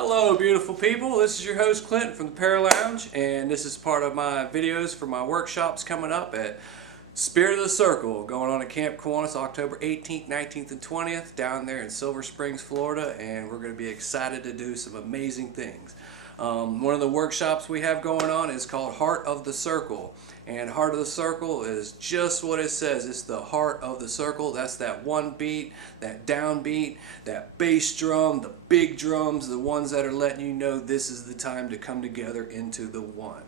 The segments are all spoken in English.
Hello beautiful people, this is your host Clint from the Paralounge, and this is part of my videos for my workshops coming up at Spirit of the Circle, going on at Camp Kiwanis October 18th, 19th, and 20th down there in Silver Springs, Florida, and we're going to be excited to do some amazing things. One of the workshops we have going on is called Heart of the Circle, and Heart of the Circle is just what it says. It's the heart of the circle. That's that one beat, that downbeat, that bass drum, the big drums, the ones that are letting you know this is the time to come together into the one.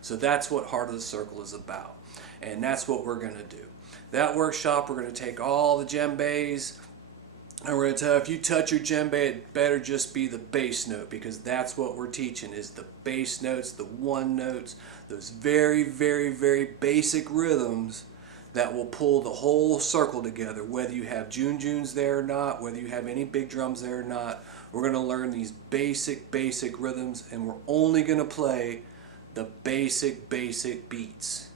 So that's what Heart of the Circle is about, and that's what we're going to do. That workshop, we're going to take all the djembes, and we're going to tell you, if you touch your djembe, it better just be the bass note, because that's what we're teaching, is the bass notes, the one notes, those very, very, very basic rhythms that will pull the whole circle together, whether you have junes there or not, whether you have any big drums there or not. We're going to learn these basic rhythms, and we're only going to play the basic beats.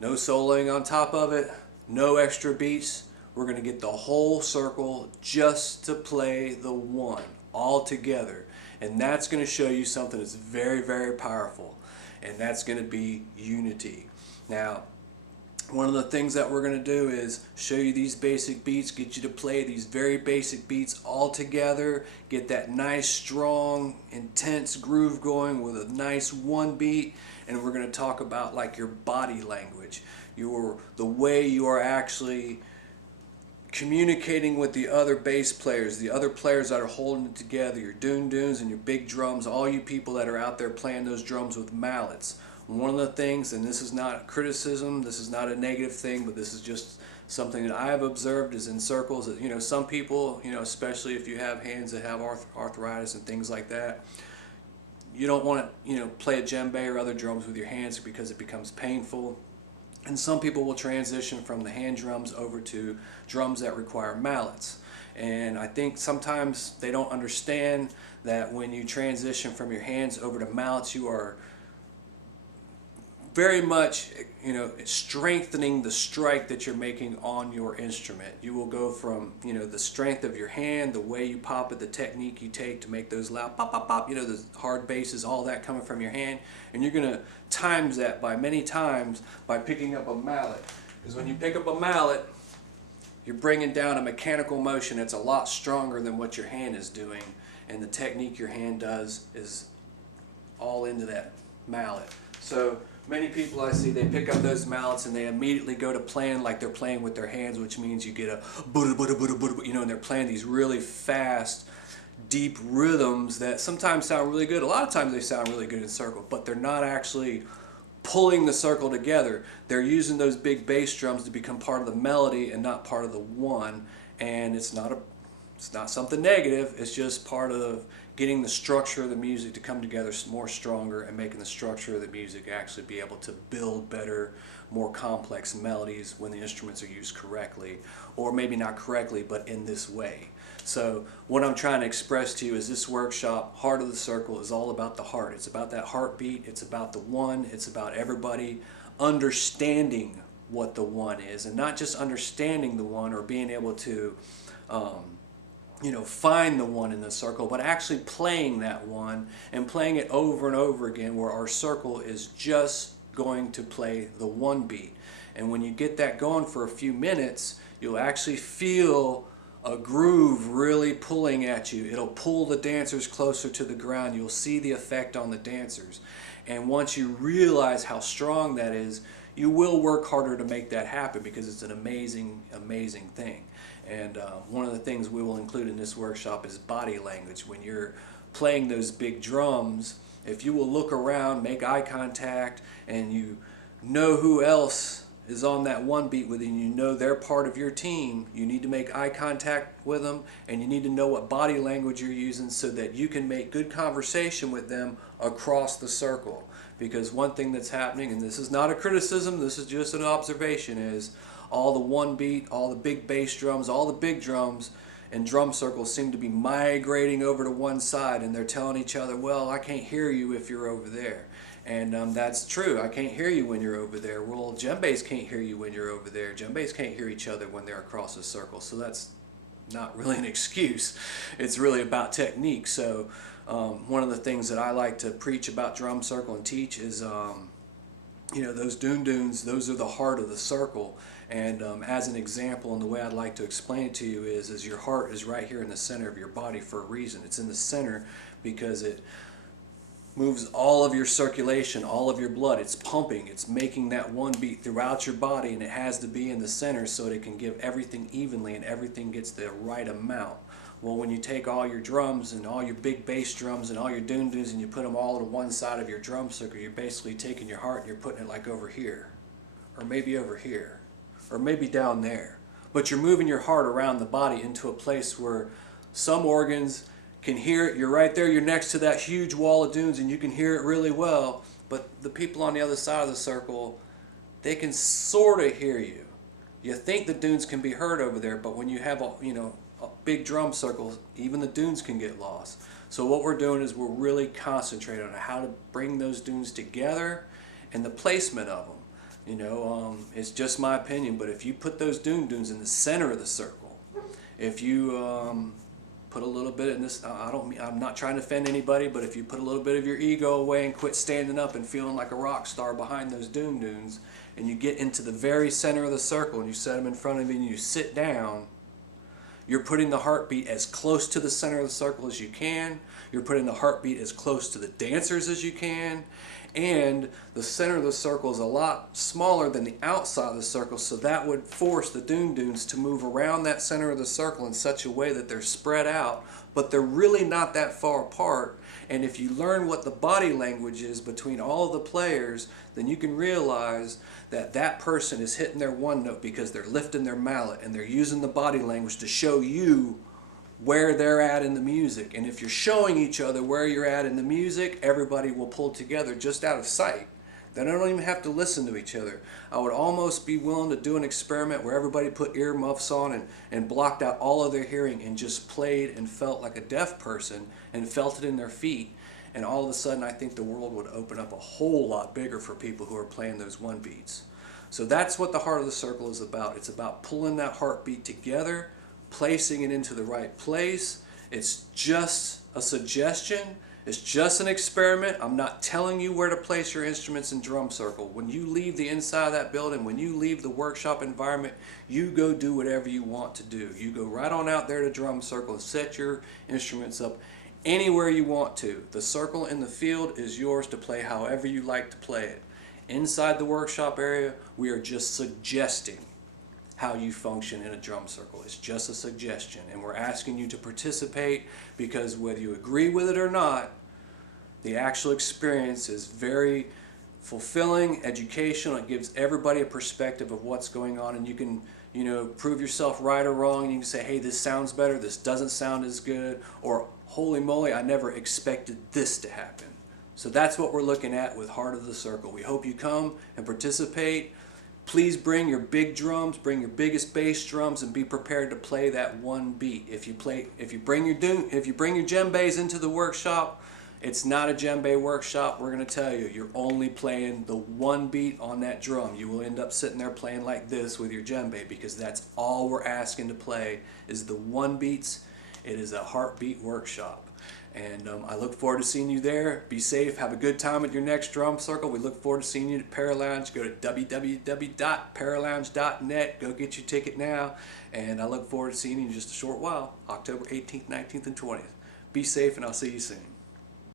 No soloing on top of it, no extra beats. We're going to get the whole circle just to play the one all together. And that's going to show you something that's very, very powerful. And that's going to be unity. Now, one of the things that we're going to do is show you these basic beats, get you to play these very basic beats all together, get that nice, strong, intense groove going with a nice one beat. And we're going to talk about like your body language, the way you are actually communicating with the other bass players, the other players that are holding it together, your doons and your big drums, all you people that are out there playing those drums with mallets. One of the things, and this is not criticism, this is not a negative thing, but this is just something that I have observed, is in circles that, some people, especially if you have hands that have arthritis and things like that, you don't want to, play a djembe or other drums with your hands because it becomes painful. And some people will transition from the hand drums over to drums that require mallets. And I think sometimes they don't understand that when you transition from your hands over to mallets, you are very much, strengthening the strike that you're making on your instrument. You will go from, the strength of your hand, the way you pop it, the technique you take to make those loud pop, pop, pop, the hard basses, all that coming from your hand, and you're going to times that by many times by picking up a mallet. Because when you pick up a mallet, you're bringing down a mechanical motion that's a lot stronger than what your hand is doing, and the technique your hand does is all into that mallet. So many people I see, they pick up those mallets and they immediately go to playing like they're playing with their hands, which means you get a and they're playing these really fast, deep rhythms that sometimes sound really good. A lot of times they sound really good in circle, but they're not actually pulling the circle together. They're using those big bass drums to become part of the melody and not part of the one. And it's not something negative. It's just part of getting the structure of the music to come together more stronger, and making the structure of the music actually be able to build better, more complex melodies when the instruments are used correctly, or maybe not correctly, but in this way. So what I'm trying to express to you is this workshop, Heart of the Circle, is all about the heart. It's about that heartbeat. It's about the one. It's about everybody understanding what the one is, and not just understanding the one or being able to find the one in the circle, but actually playing that one and playing it over and over again, where our circle is just going to play the one beat. And when you get that going for a few minutes, you'll actually feel a groove really pulling at you. It'll pull the dancers closer to the ground. You'll see the effect on the dancers. And once you realize how strong that is, you will work harder to make that happen, because it's an amazing thing. And one of the things we will include in this workshop is body language. When you're playing those big drums, if you will look around, make eye contact, and you know who else is on that one beat with you, and you know they're part of your team, you need to make eye contact with them, and you need to know what body language you're using so that you can make good conversation with them across the circle. Because one thing that's happening, and this is not a criticism, this is just an observation, is all the one beat, all the big bass drums, all the big drums and drum circles seem to be migrating over to one side, and they're telling each other, well, I can't hear you if you're over there. And that's true. I can't hear you when you're over there. Well, djembes can't hear you when you're over there. Djembes can't hear each other when they're across a circle. So that's not really an excuse. It's really about technique. So One of the things that I like to preach about drum circle and teach is those doon-doons, those are the heart of the circle. And as an example, and the way I'd like to explain it to you is your heart is right here in the center of your body for a reason. It's in the center because it moves all of your circulation, all of your blood. It's pumping, it's making that one beat throughout your body, and it has to be in the center so that it can give everything evenly and everything gets the right amount. Well, when you take all your drums and all your big bass drums and all your doon-doons and you put them all to one side of your drum circle, you're basically taking your heart and you're putting it like over here, or maybe over here, or maybe down there. But you're moving your heart around the body into a place where some organs can hear it. You're right there, you're next to that huge wall of dunes and you can hear it really well, but the people on the other side of the circle, they can sort of hear you. You think the dunes can be heard over there, but when you have a big drum circle, even the dunes can get lost. So what we're doing is we're really concentrating on how to bring those dunes together and the placement of them. It's just my opinion, but if you put those doons in the center of the circle, if you put a little bit in this, I'm not trying to offend anybody, but if you put a little bit of your ego away and quit standing up and feeling like a rock star behind those doons, and you get into the very center of the circle and you set them in front of you and you sit down, you're putting the heartbeat as close to the center of the circle as you can. You're putting the heartbeat as close to the dancers as you can. And the center of the circle is a lot smaller than the outside of the circle, so that would force the doon-doons to move around that center of the circle in such a way that they're spread out, but they're really not that far apart. And if you learn what the body language is between all of the players, then you can realize that that person is hitting their one note because they're lifting their mallet and they're using the body language to show you where they're at in the music. And if you're showing each other where you're at in the music, everybody will pull together just out of sight. They don't even have to listen to each other. I would almost be willing to do an experiment where everybody put earmuffs on and blocked out all of their hearing and just played and felt like a deaf person and felt it in their feet. And all of a sudden I think the world would open up a whole lot bigger for people who are playing those one beats. So that's what the heart of the circle is about. It's about pulling that heartbeat together, placing it into the right place. It's just a suggestion. It's just an experiment. I'm not telling you where to place your instruments in drum circle. When you leave the inside of that building, when you leave the workshop environment, you go do whatever you want to do. You go right on out there to drum circle and set your instruments up anywhere you want to. The circle in the field is yours to play however you like to play it. Inside the workshop area, we are just suggesting how you function in a drum circle. It's just a suggestion, and we're asking you to participate because whether you agree with it or not, the actual experience is very fulfilling, educational. It gives everybody a perspective of what's going on, and you can prove yourself right or wrong, and you can say, hey, this sounds better, this doesn't sound as good, or holy moly, I never expected this to happen. So that's what we're looking at with Heart of the Circle. We hope you come and participate. Please bring your big drums, bring your biggest bass drums, and be prepared to play that one beat. If you bring your djembes into the workshop, it's not a djembe workshop. We're going to tell you, you're only playing the one beat on that drum. You will end up sitting there playing like this with your djembe because that's all we're asking to play is the one beats. It is a heartbeat workshop. And I look forward to seeing you there. Be safe. Have a good time at your next drum circle. We look forward to seeing you at Paralounge. Go to www.paralounge.net. Go get your ticket now. And I look forward to seeing you in just a short while, October 18th, 19th, and 20th. Be safe, and I'll see you soon.